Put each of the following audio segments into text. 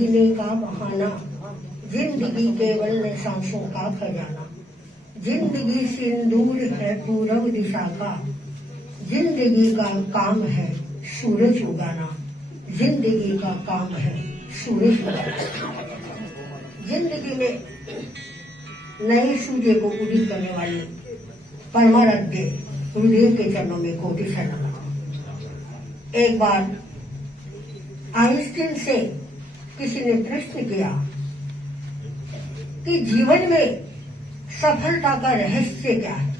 जीने का बहाना, जिंदगी केवल है सांसों का खजाना। जिंदगी सिंदूर है पूरब दिशा का, जिंदगी का काम है सूरज उगाना। जिंदगी का काम है सूरज उगाना। जिंदगी में नए सूर्य को उदित करने वाली परमाराध्य गुरुदेव के चरणों में कोटि शरण। एक बार आइंस्टीन से किसी ने प्रश्न किया कि जीवन में सफलता का रहस्य क्या है।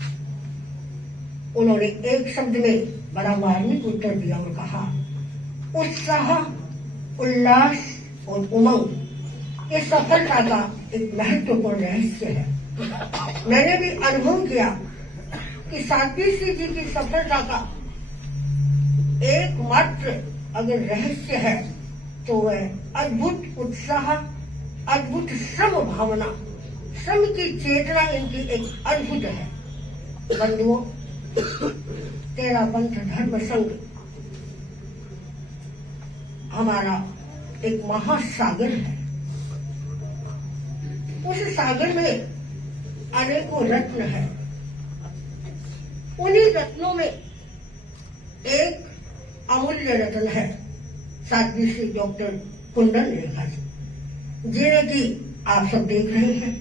उन्होंने एक शब्द में बड़ा मार्मिक उत्तर दिया और कहा, उत्साह, उल्लास और उमंग ये सफलता का एक महत्वपूर्ण रहस्य है। मैंने भी अनुभव किया कि साध्वी श्री जी की सफलता का एकमात्र अगर रहस्य है तो वह अद्भुत उत्साह, अद्भुत श्रम भावना, श्रम की चेतना इनकी एक अद्भुत है। बंधुओं, तेरा पंथ धर्म संघ हमारा एक महासागर है। उस सागर में अनेकों रत्न है। उन्हीं रत्नों में एक अमूल्य रत्न है साध्वी श्री डॉक्टर कुंदन रेखा जी, जिन्हें कि आप सब देख रहे हैं।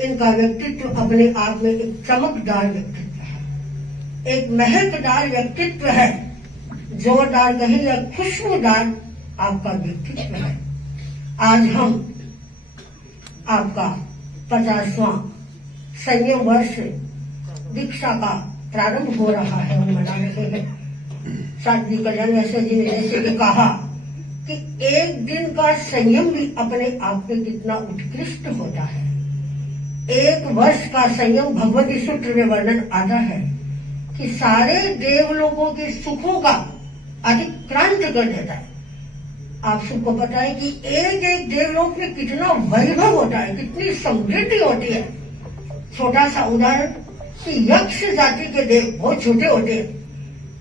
इनका व्यक्तित्व अपने आप में एक चमकदार व्यक्तित्व है, एक महकदार व्यक्तित्व है, जोरदार कहें या खुशबूदार आपका व्यक्तित्व है। आज हम आपका 50वां संयम वर्ष दीक्षा का प्रारंभ हो रहा है और मना रहे हैं। साध्वी कल्याण ऐसे जी ने जैसे कि कहा कि एक दिन का संयम भी अपने आप में कितना उत्कृष्ट होता है। एक वर्ष का संयम भगवती सूत्र में वर्णन आता है कि सारे देवलोकों के सुखों का अतिक्रांत कर देता है। आप सबको पता है कि एक एक देवलोक में कितना वैभव होता है, कितनी समृद्धि होती है। छोटा सा उदाहरण कि यक्ष जाति के देव बहुत छोटे होते हैं,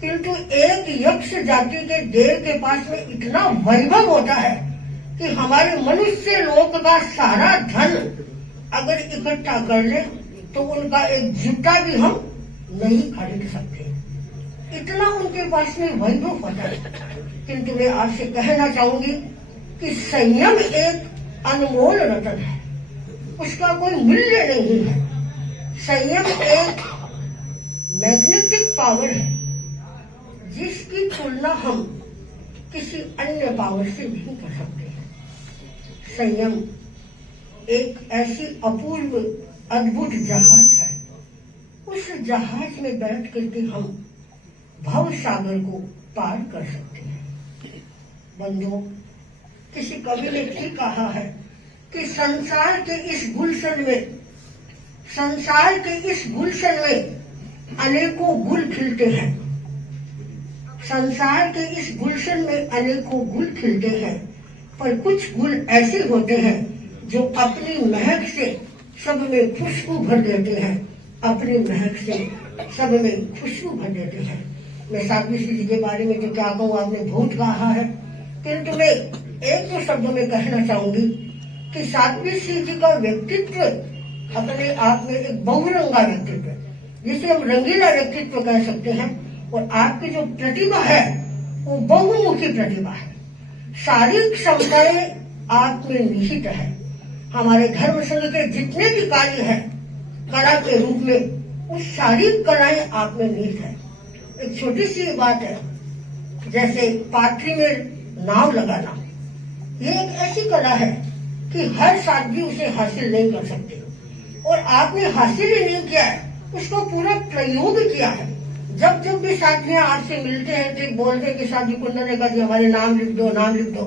किंतु एक यक्ष जाति के देव के पास में इतना वैभव होता है कि हमारे मनुष्य लोक का सारा धन अगर इकट्ठा कर ले तो उनका एक जूता भी हम नहीं खरीद सकते, इतना उनके पास में वैभव होता है। किंतु मैं आपसे कहना चाहूंगी कि संयम एक अनमोल रत्न है, उसका कोई मूल्य नहीं है। संयम एक मैग्नेटिक पावर है जिसकी तुलना हम किसी अन्य पावर से नहीं कर सकते हैं। संयम एक ऐसी अपूर्व अद्भुत जहाज है। उस जहाज में बैठ करके हम भव सागर को पार कर सकते हैं। बंधुओं, किसी कवि ने ठीक कहा है कि संसार के इस गुलशन में अनेकों गुल खिलते हैं। संसार के इस गुलशन में अनेकों गुल खिलते हैं, पर कुछ गुल ऐसे होते हैं जो अपनी महक से सब में खुशबू भर देते हैं। अपनी महक से सब में खुशबू भर देते हैं। मैं साध्वी श्री जी के बारे में तो क्या कहूँ, आपने बहुत कहा है, किंतु मैं एक दो शब्दों में कहना चाहूंगी कि साध्वी श्री जी का व्यक्तित्व अपने आप में एक बहुरंगा व्यक्तित्व है, जिसे हम रंगीला व्यक्तित्व कह सकते हैं। और आपकी जो प्रतिभा है वो बहुमुखी प्रतिभा है। सारी क्षमताएं आप में निहित है। हमारे धर्म संघ के जितने भी कार्य है कला के रूप में, वो सारी कलाएं आप में निहित है। एक छोटी सी बात है, जैसे पाथरी में नाव लगाना, ये एक ऐसी कला है कि हर साथी उसे हासिल नहीं कर सकते, और आपने हासिल ही नहीं किया है, उसको पूरा प्रयोग किया है। जब जब भी साथियां आपसे मिलते हैं तो बोलते हैं कि साध्वी कुंदन रेखा जी हमारे नाम लिख दो, नाम लिख दो।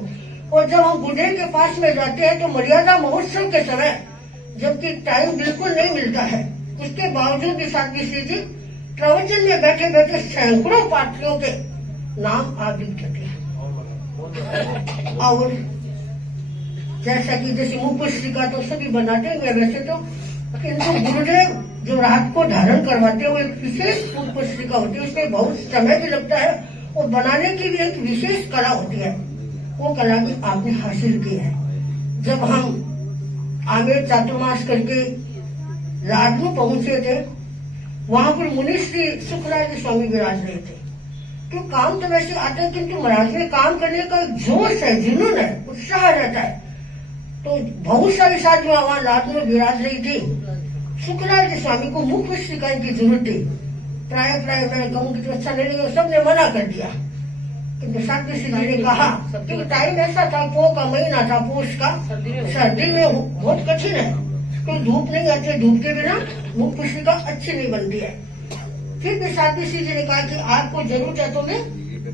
और जब हम बुढ़े के पास में जाते हैं तो मर्यादा महोत्सव के समय, जबकि टाइम बिल्कुल नहीं मिलता है, उसके बावजूद भी साध्वी श्री जी प्रवचन में बैठे बैठे सैकड़ों पात्रियों के नाम आप लिख देते हैं। और जैसा कि जैसे मुख पुस्तिका तो सभी बनाते हैं वैसे तो, किंतु गुरुदेव जो रात को धारण करवाते हैं वो एक विशेष मुख पुस्तिका होती है, उसमें बहुत समय भी लगता है और बनाने की भी एक विशेष कला होती है। वो कला भी आपने हासिल की है। जब हम आमेर चातुर्मास करके राजू पहुंचे थे, वहां पर मुनिश्री सुखराज स्वामी विराज रहे थे। तो काम तो वैसे आते हैं, किंतु महाराज में काम करने का एक जोश है, जुनून है, उत्साह रहता है। तो बहुत सारी साधुआं वहां रात में विराज रही थी। शुक्राचार्य स्वामी को मुख्य शिकायत की जरूरत थी। प्राय मैं कहूँ कि तो अच्छा नहीं लगेगा, सबने मना कर दिया। किंतु साध्वी श्री जी ने कहा, क्योंकि टाइम ऐसा था, पोह का महीना था, पोष का, सर्दी में बहुत कठिन है, कोई धूप नहीं आती, धूप के बिना मुख पुष्पिका अच्छी नहीं बनती है। फिर भी साध्वी श्री जी ने कहा कि आपको जरूरत है तो मैं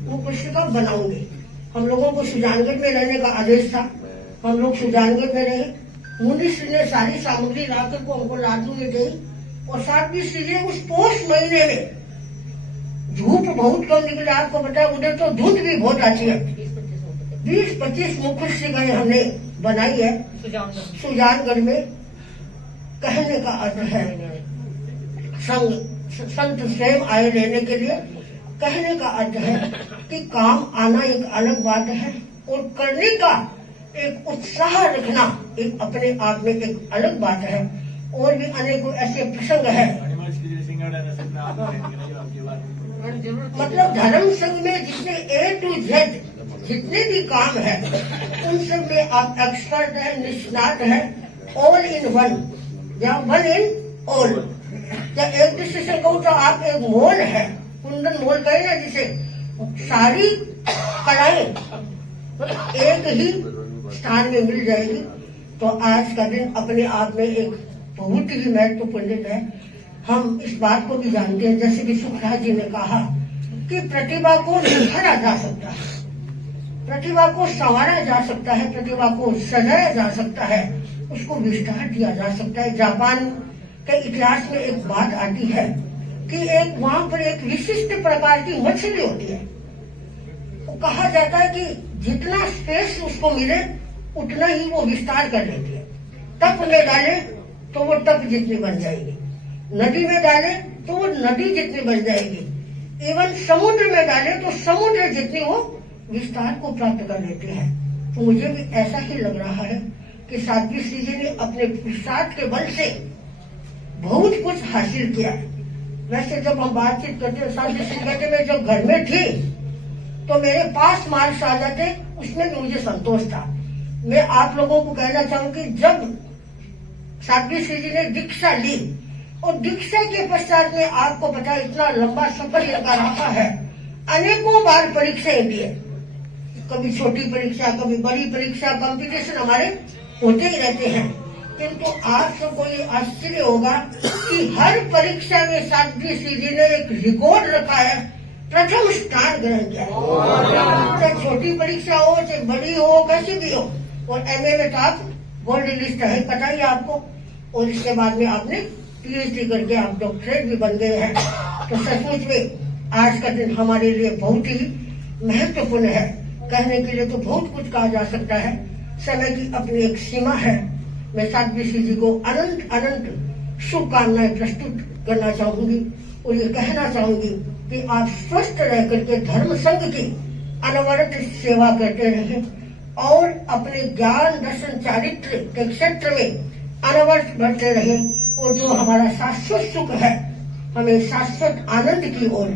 मुख पुष्पिका बनाऊंगी। हम लोगों को सुजानगढ़ में रहने का आदेश था, हम लोग सुजानगढ़ में रहे। मुनिश्री ने सारी सामग्री लाकर को हमको लाडू में दी, और साध्वी श्री जी उस पोष महीने में धूप बहुत कम निकले, आपको बताया उधर तो धुंध भी बहुत आती है, 20-25 मुख पुष्पिकाएं हमने बनाई है सुजानगढ़ में। कहने का अर्थ है संत स्वयं आए रहने के लिए। कहने का अर्थ है कि काम आना एक अलग बात है, और करने का एक उत्साह रखना एक अपने आप में एक अलग बात है। और भी अनेकों ऐसे प्रसंग है। मतलब धर्म संघ में जितने A to Z जितने भी काम है, उन सब में आप एक्सपर्ट है, निष्णात है, ऑल इन वन या वन इन ऑल। या एक दूसरे से कहूँ तो आप एक मोल है, कुंदन मोल कहे ना, जिसे सारी कलाएं एक ही स्थान में मिल जाएगी। तो आज का दिन अपने आप में एक बहुत ही महत्वपूर्ण है। हम इस बात को भी जानते हैं, जैसे कि सुखराज जी ने कहा कि प्रतिभा को निखारा जा सकता है, प्रतिभा को संवारा जा सकता है, प्रतिभा को सजाया जा सकता है, उसको विस्तार दिया जा सकता है। जापान के इतिहास में एक बात आती है कि एक वहां पर एक विशिष्ट प्रकार की मछली होती है। वो कहा जाता है कि जितना स्पेस उसको मिले उतना ही वो विस्तार कर लेती है। तप में डाले तो वो तप जितनी बन जाएगी, नदी में डाले तो वो नदी जितनी बन जाएगी, इवन समुद्र में डाले तो समुद्र जितनी वो विस्तार को प्राप्त कर लेती है। तो मुझे भी ऐसा ही लग रहा है कि साध्वी श्री जी ने अपने पुरुषार्थ के बल से बहुत कुछ हासिल किया। वैसे जब हम बातचीत करते हैं, साध्वी श्री कहते मैं जब घर में थी तो मेरे पास मार्क्स आ जाते, उसमें भी मुझे संतोष था। मैं आप लोगों को कहना चाहूंगी, जब साध्वी श्री जी ने दीक्षा ली और दीक्षा के पश्चात में आपको पता इतना लंबा सफर इनका रहा है, अनेकों बार परीक्षाएं दी है, कभी छोटी परीक्षा, कभी बड़ी परीक्षा, कंपटीशन हमारे होते ही रहते हैं। किंतु आज सबको ये आश्चर्य होगा कि हर परीक्षा में साध्वी श्री जी ने एक रिकॉर्ड रखा है, प्रथम स्थान ग्रहण किया। चाहे छोटी परीक्षा हो, चाहे बड़ी हो, कैसी भी हो। और MA में तो आप गोल्ड लिस्ट है, पता ही आपको। और इसके बाद में आपने PhD करके आप डॉक्टरेट भी बन गए हैं। तो सचमुच में आज का दिन हमारे लिए बहुत ही महत्वपूर्ण है। कहने के लिए तो बहुत कुछ कहा जा सकता है, समय की अपनी एक सीमा है। मैं साध्वी श्री जी को अनंत अनंत शुभकामनाएं प्रस्तुत करना चाहूंगी और ये कहना चाहूंगी कि आप स्वस्थ रह करके धर्म संघ की अनवरत सेवा करते रहें और अपने ज्ञान दर्शन चारित्र के क्षेत्र में अनवरत बढ़ते रहें। और जो हमारा शाश्वत सुख है, हमें शाश्वत आनंद की ओर,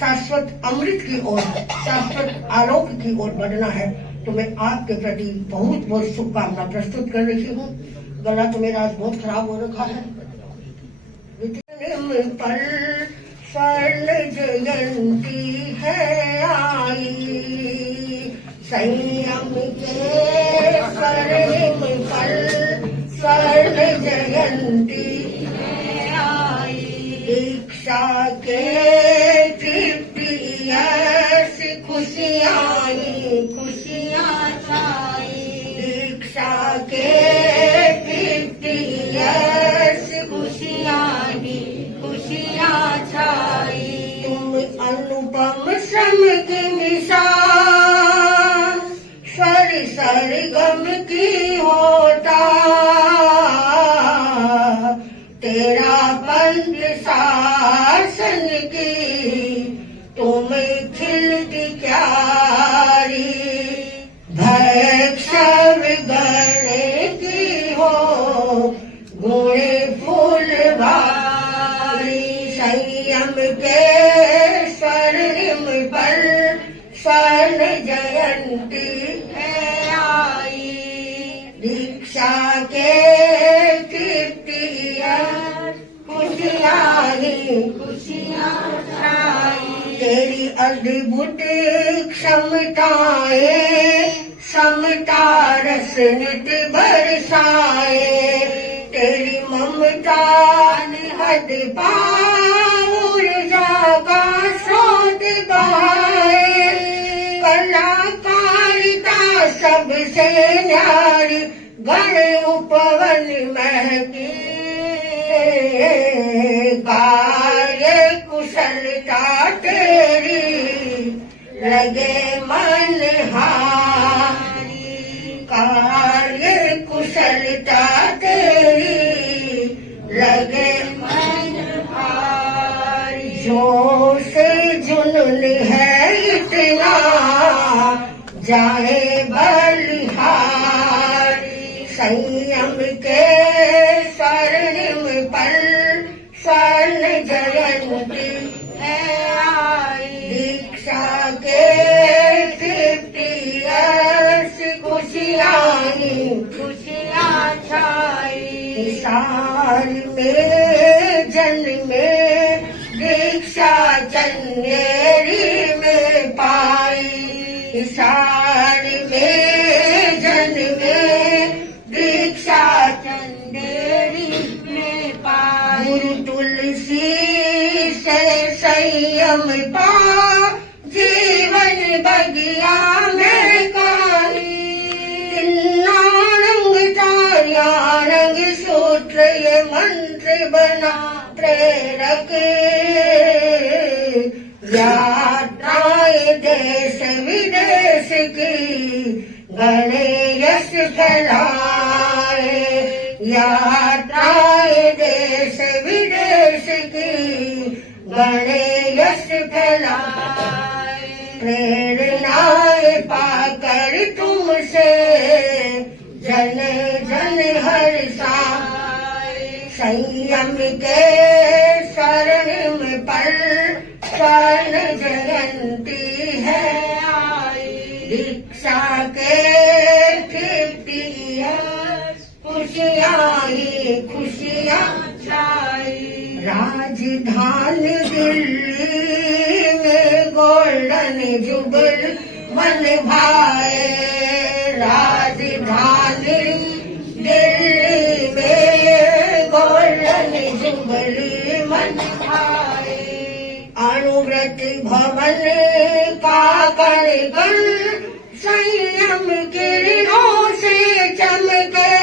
शाश्वत अमृत की ओर, शाश्वत आरोग्य की ओर बढ़ना है। तो मैं आपके प्रति बहुत बहुत शुभकामना प्रस्तुत कर रही हूँ। गला तो मेरा आज बहुत खराब हो रखा है। पल स्वर्ण जयंती है आई, संयम के स्वर्णिम पल स्वर्ण जयंती है आई, दीक्षा के 50 इयर्स खुशियाँ छाई, दीक्षा के 50 इयर्स खुशियाँ छाई। तुम अनुपम श्रम की मिसाल, स्वर सरगम की होता, तेरा पंथ शासन की तुम खिलती क्यारी, भय क्षव गणे दीक्षा के 50 ईयर खुशियाँ ही खुशियाँ छाई। तेरी अद्भुत क्षमताएं समता रस नित बरसाए। तेरी ममता निहद ऊर्जा का स्रोत बहाए। कलाकारिता सबसे न्यारी गण उपवन महकी। कार्य कुशलता तेरी लगे मन हारी। कार्य कुशलता तेरी लगे मन हारी। जोश जुनून है इतना जाए बलिहारी। संयम के स्वर्णिम पल स्वर्ण जयंती है आई। दीक्षा के 50 ईयर्स खुशियाँ ही खुशियाँ छाई। साल में जन्मे दीक्षा चंदेरी में पाई। साल में जन्मे दीक्षा चंदेरी में पाई। गुरु तुलसी से संयम पा जीवन बगिया में काई। नारंग चार्यारंग सूत्र ये मंत्र बना प्रेरक। यात्राएं देश विदेश की गणेश फैलाए। यात्राएं देश विदेश की गणेश फैलाए। प्रेरणाएं पाकर तुमसे जन जन हर्षाए। संयम के स्वर्णिम पल स्वर्ण जयंती है आई। दीक्षा के 50 ईयर्स खुशियाँ ही खुशियाँ छाई। राजधानी दिल्ली में गोल्डन जुबल मन भाए। राजधानी दिल्ली में गोल्डन जुबली मन भाए। अनुव्रत भवन का कण कण संयम किरणों से चमके।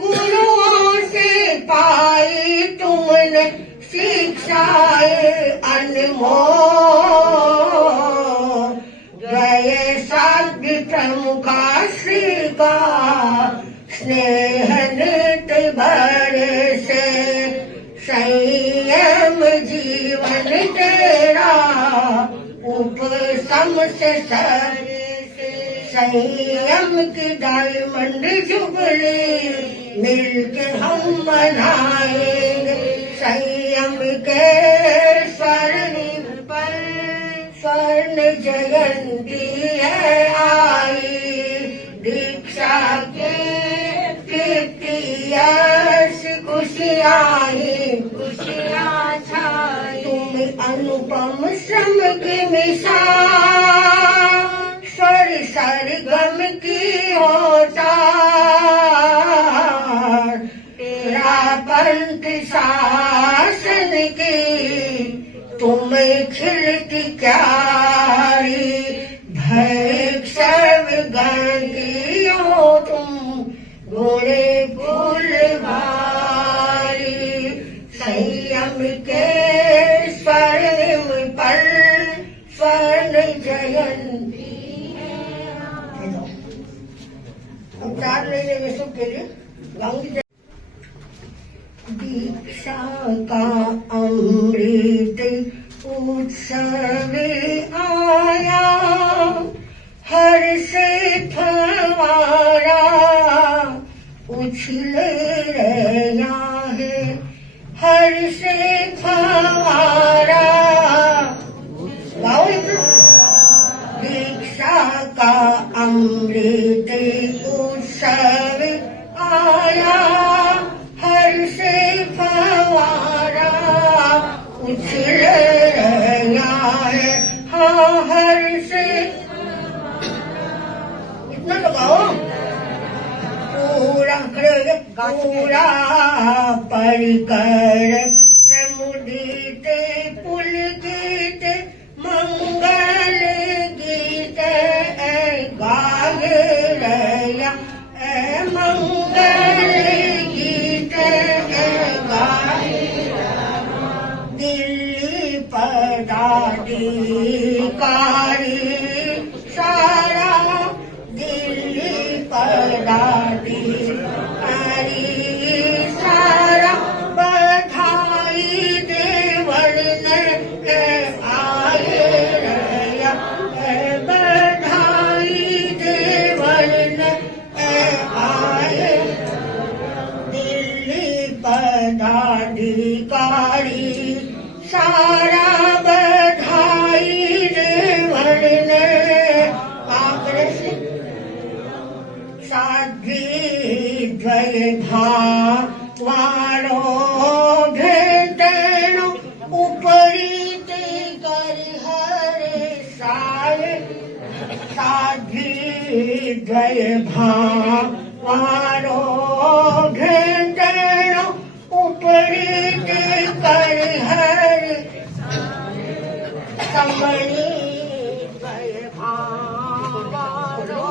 गुरुओं से पाई तुमने शिक्षाएं अनमोल। गए साध्य प्रमुखा श्री का स्नेह नित भरे से। संयम जीवन तेरा उपसम से सरे से। संयम की डायमंड जुबली मिलके हम मनाएंगे। संयम के स्वर्णिम पर स्वर्ण जयंती है आई। दीक्षा के 50 ईयर्स खुशियाँ ही खुशियाँ छाई। तुम अनुपम श्रम की मिसाल स्वर सरगम की होता। तेरा पंथ शासन की तुम खिलती क्यारी। भय सर्वगण की हो तुम गोरे फूलवारी। संयम के स्वर्णिम पल स्वर्ण जयंती है। उतार लेने में सबके लिए गाऊंगी। दीक्षा का अमृत उत्सव आया। हर से फवारा उछल रहा है। हर से फवारा दीक्षा का अमृत उत्सव आया, हर से फवारा उछल रहा है, हाँ हर से। इतना लगाओ, पूरा पूरा परिकर प्रमुदित पुलकित मंगल गीत गाय रया, मंगल गीत गाय। दिल्ली पदाधिकारी सारा, दिल्ली पदाधिकारी सारा, बधाई देवर ने आए रया, बधाई देवर ने आए। दिल्ली पदाधिकारी सारा, बधाई देवर ने आग्रह। साध्वी द्वय भावारो भेटनो, उपरी ते करि हरे साय। साध्वी द्वय भावारो भेटनो, उपरी ते करि हरे समणी। द्वय भावारो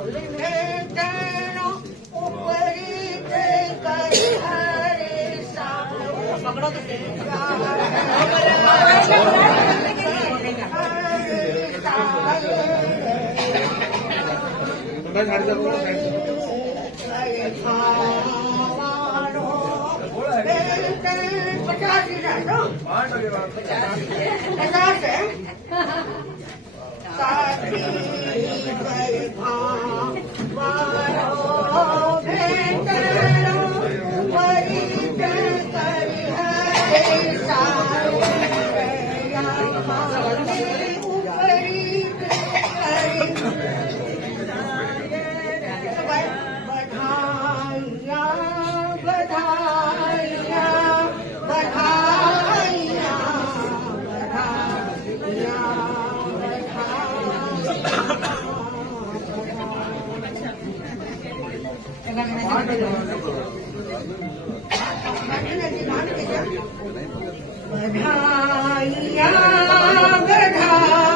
भेटनो, उपरी ते करि हरे साय। पकड़ो तो पचास है। साथी द्वय भावारो भेटनो, उपरी ते करि हरे साय। उपरी ते करि बधाइयाँ बधाइयाँ बधाइयाँ बधाइयाँ बधाइयाँ